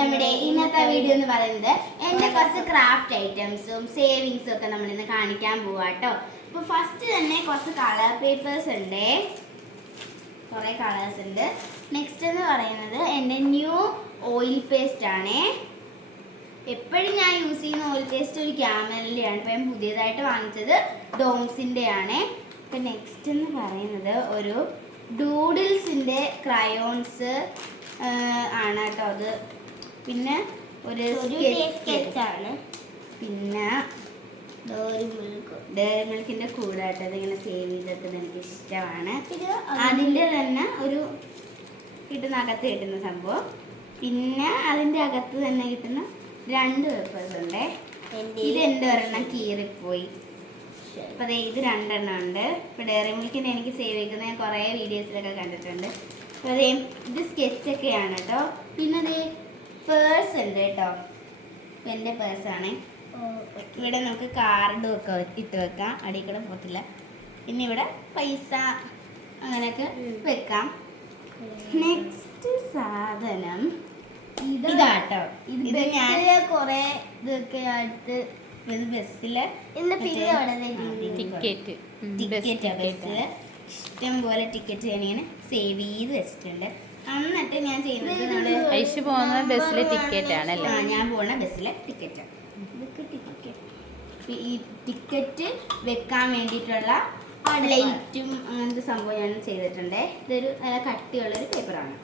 നമ്മുടെ ഇന്നത്തെ വീഡിയോ എന്ന് പറയുന്നത് എൻ്റെ കുറച്ച് ക്രാഫ്റ്റ് ഐറ്റംസും സേവിങ്സും ഒക്കെ നമ്മളിന്ന് കാണിക്കാൻ പോവാട്ടോ. അപ്പോൾ ഫസ്റ്റ് തന്നെ കുറച്ച് കളർ പേപ്പേഴ്സ് ഉണ്ട്, കുറേ കളേഴ്സ് ഉണ്ട്. നെക്സ്റ്റ് എന്ന് പറയുന്നത് എൻ്റെ ന്യൂ ഓയിൽ പേസ്റ്റ് ആണ്. എപ്പോഴും ഞാൻ യൂസ് ചെയ്യുന്ന ഓയിൽ പേസ്റ്റ് ഒരു ക്യാമലിൻ്റെ ആണ്. ഇപ്പം ഞാൻ പുതിയതായിട്ട് വാങ്ങിച്ചത് ഡോംസിൻ്റെ ആണ്. ഇപ്പം നെക്സ്റ്റ് എന്ന് പറയുന്നത് ഒരു ഡൂഡിൽസിൻ്റെ ക്രയോൺസ് ആണ് കേട്ടോ അത്. പിന്നെ ഒരു സ്കെച്ചാണ്. പിന്നെ ഡയറി മിൽക്കിൻ്റെ കൂടായിട്ട് അതിങ്ങനെ സേവ് ചെയ്തിട്ട് എനിക്ക് ഇഷ്ടമാണ്. അതിൻ്റെ തന്നെ ഒരു കിട്ടുന്ന അകത്ത് കിട്ടുന്ന സംഭവം. പിന്നെ അതിൻ്റെ അകത്ത് തന്നെ കിട്ടുന്ന 2 പേപ്പേഴ്സ് ഉണ്ട്. ഇത് എൻ്റെ ഒരെണ്ണം കീറിപ്പോയി. അപ്പോൾ അതെ ഇത് 2 എണ്ണം ഉണ്ട്. ഇപ്പോൾ ഡയറി മിൽക്കിൻ്റെ എനിക്ക് സേവ് ചെയ്യുന്നത് ഞാൻ കുറേ വീഡിയോസിലൊക്കെ കണ്ടിട്ടുണ്ട്. അപ്പോൾ അതേ ഇത് സ്കെച്ചൊക്കെയാണ് കേട്ടോ. പിന്നെ അതേ പേഴ്സ് ഉണ്ട് കേട്ടോ. എൻ്റെ പേഴ്സാണ്. ഇവിടെ നമുക്ക് കാർഡും ഒക്കെ ഇട്ട് വെക്കാം, അടിയിൽ കൂടെ പോകത്തില്ല. പിന്നെ ഇവിടെ പൈസ അങ്ങനെയൊക്കെ വെക്കാം. നെക്സ്റ്റ് സാധനം ഇതാട്ടോ. ഇത് ഞാൻ കുറേ ഇതൊക്കെ ആയിട്ട് ബസ്സിലെ ടിക്കറ്റ് ബസ്സിൽ ഇഷ്ടം പോലെ ടിക്കറ്റ് ഞാനിങ്ങനെ സേവ് ചെയ്ത് വെച്ചിട്ടുണ്ട്. എന്നിട്ട് ഞാൻ ചെയ്യുന്നത് ബസ്സിലെ ടിക്കറ്റ് ആണല്ലേ? ഞാൻ പോകുന്ന ബസ്സിലെ ടിക്കറ്റ്. ഈ ടിക്കറ്റ് വെക്കാൻ വേണ്ടിയിട്ടുള്ള ലൈറ്റും അങ്ങനത്തെ സംഭവം ഞാൻ ചെയ്തിട്ടുണ്ട്. ഇതൊരു നല്ല കട്ടിയുള്ളൊരു പേപ്പറാണ്.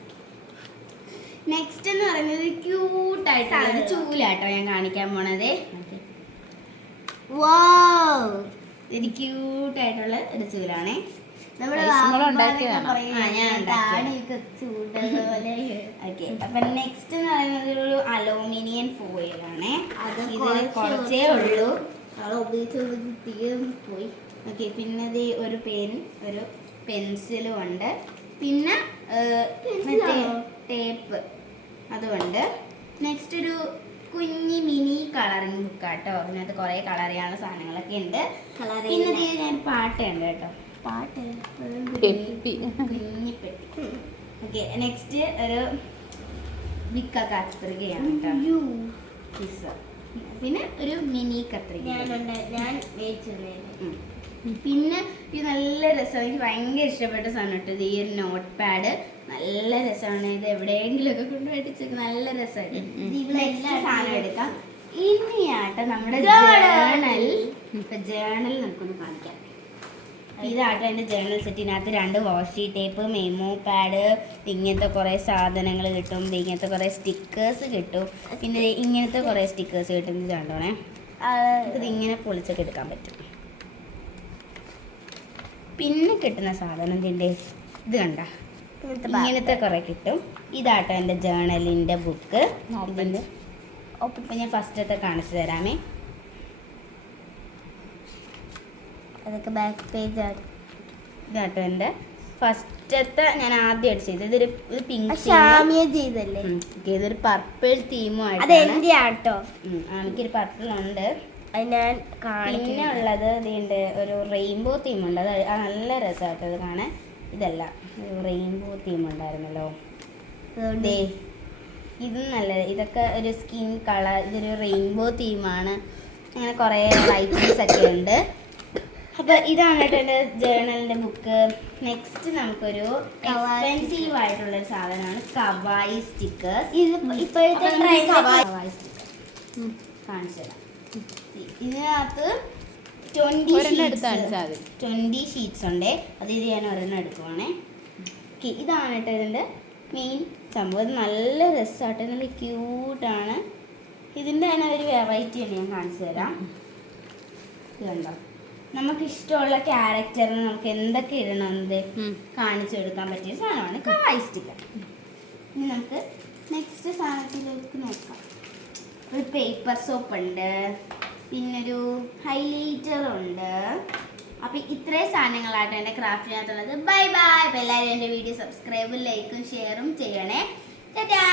നെക്സ്റ്റ് എന്ന് പറയുന്നത് ക്യൂട്ടായിട്ടുള്ള ഒരു ചൂലാട്ടോ ഞാൻ കാണിക്കാൻ പോണത്. ഒരു ക്യൂട്ടായിട്ടുള്ള ഒരു ചൂലാണ്. അപ്പൊ നെക്സ്റ്റ് എന്ന് പറയുന്നത് ഒരു അലൂമിനിയം ഫോയിലാണ്. ഇത് കുറച്ചേ ഉള്ളൂ, പോയി. ഓക്കെ, പിന്നെ ഇത് ഒരു പെൻ, ഒരു പെൻസിലും ഉണ്ട്. പിന്നെ മറ്റേ ടേപ്പ് അതുകൊണ്ട്. നെക്സ്റ്റ് ഒരു കുഞ്ഞി മിനി കളറിങ് ബുക്കാട്ടോ. അതിനകത്ത് കുറേ കളർ ചെയ്യാനുള്ള സാധനങ്ങളൊക്കെ ഉണ്ട്. പിന്നെ ഞാൻ പാട്ടുണ്ട് കേട്ടോ, പാട്ട് കുഞ്ഞിപ്പെട്ടി. ഓക്കെ, നെക്സ്റ്റ് ഒരു ബിക്ക കത്രികയാണ് കേട്ടോ, പിന്നെ ഒരു മിനി കത്രിക. പിന്നെ ഇത് നല്ല രസമാണ്, എനിക്ക് ഭയങ്കര ഇഷ്ടപ്പെട്ട സാധനം കേട്ടോ. ഈ ഒരു നോട്ട് പാഡ് നല്ല രസമാണ്. ഇത് എവിടെയെങ്കിലും ഒക്കെ കൊണ്ടുപോയിട്ട് നല്ല രസമായിട്ട് സാധനം എടുക്കാം. ഇനിയാട്ടോ നമ്മുടെ ജേണൽ. ഇപ്പൊ ജേണൽ നമുക്കൊന്ന് കാണിക്കാം. ഇതാട്ടോ എൻ്റെ ജേണൽ സെറ്റിനകത്ത് 2 വാഷി ടേപ്പ്, മെമോ പാഡ്, ഇങ്ങനത്തെ കുറേ സാധനങ്ങൾ കിട്ടും. ഇങ്ങനത്തെ കുറേ സ്റ്റിക്കേഴ്സ് കിട്ടും. പിന്നെ ഇങ്ങനത്തെ കുറേ സ്റ്റിക്കേഴ്സ് കിട്ടും. ഇത് കണ്ടോണേ, ഇത് ഇങ്ങനെ പൊളിച്ചൊക്കെ എടുക്കാൻ പറ്റും. പിന്നെ കിട്ടുന്ന സാധനം ഇതിൻ്റെ ഇത് കണ്ട, ഇങ്ങനത്തെ കുറേ കിട്ടും. ഇതാട്ടോ എൻ്റെ ജേണലിൻ്റെ ബുക്ക്. ഇതിൻ്റെ ഇപ്പം ഞാൻ ഫസ്റ്റത്തെ കാണിച്ചു തരാമേ. അതൊക്കെ ബാക്ക് പേജാണ്. ഇതാട്ടോ എൻ്റെ ഫസ്റ്റത്തെ ഞാൻ ആദ്യമായിട്ട് ചെയ്തത്. ഇതൊരു പിങ്ക് ചെയ്തല്ലേ. ഇതൊരു പർപ്പിൾ തീമുമായിട്ടോ. എനിക്കൊരു പർപ്പിൾ ഉണ്ട്. പിന്നെ ഉള്ളത് ഇതിൻ്റെ ഒരു റെയിൻബോ തീമുണ്ട്. അത് നല്ല രസമായിട്ട് അത് കാണാൻ. ഇതല്ല, ഒരു റെയിൻബോ തീം ഉണ്ടായിരുന്നല്ലോ. ഇതും നല്ലത്. ഇതൊക്കെ ഒരു സ്കിൻ കളർ. ഇതൊരു റെയിൻബോ തീമാണ്. അങ്ങനെ കുറേ ലൈറ്റ്സ് ഒക്കെ ഉണ്ട്. അപ്പോൾ ഇതാണ് കേട്ടോ എൻ്റെ ജേണലിൻ്റെ ബുക്ക്. നെക്സ്റ്റ് നമുക്കൊരു എക്സ്പെൻസീവ് ആയിട്ടുള്ളൊരു സാധനമാണ് കവായി സ്റ്റിക്കേഴ്സ്. ഇപ്പോഴത്തെ കവായി സ്റ്റിക്കർ കാണിച്ചു തരാം. ഇതിനകത്ത് 20 ഷീറ്റ്സ് ഉണ്ട്. അത് ഇത് ഞാൻ ഒരെണ്ണം എടുക്കുവാണേ. ഇതാണ് കേട്ടോ ഇതിൻ്റെ മെയിൻ സംഭവം. ഇത് നല്ല രസമായിട്ട് നല്ല ക്യൂട്ടാണ്. ഇതിൻ്റെ തന്നെ ഒരു വെറൈറ്റിയാണ് ഞാൻ കാണിച്ചു തരാം. ഇത് കണ്ടോ, നമുക്കിഷ്ടമുള്ള ക്യാരക്ടറിന് നമുക്ക് എന്തൊക്കെ ഇടണമെന്നത് കാണിച്ചു കൊടുക്കാൻ പറ്റിയ സാധനമാണ് കവായി സ്റ്റിക്കർ. ഇനി നമുക്ക് നെക്സ്റ്റ് സാധനത്തിലേക്ക് നോക്കാം. ഒരു പേപ്പർ സോപ്പ് ഉണ്ട്, പിന്നൊരു ഹൈലൈറ്റർ ഉണ്ട്. അപ്പോൾ ഇത്രയും സാധനങ്ങളായിട്ട് എൻ്റെ ക്രാഫ്റ്റിനകത്തുള്ളത്. Bye bye. അപ്പോൾ എല്ലാവരും എൻ്റെ വീഡിയോ സബ്സ്ക്രൈബും ലൈക്കും ഷെയറും ചെയ്യണേ. ടാറ്റാ.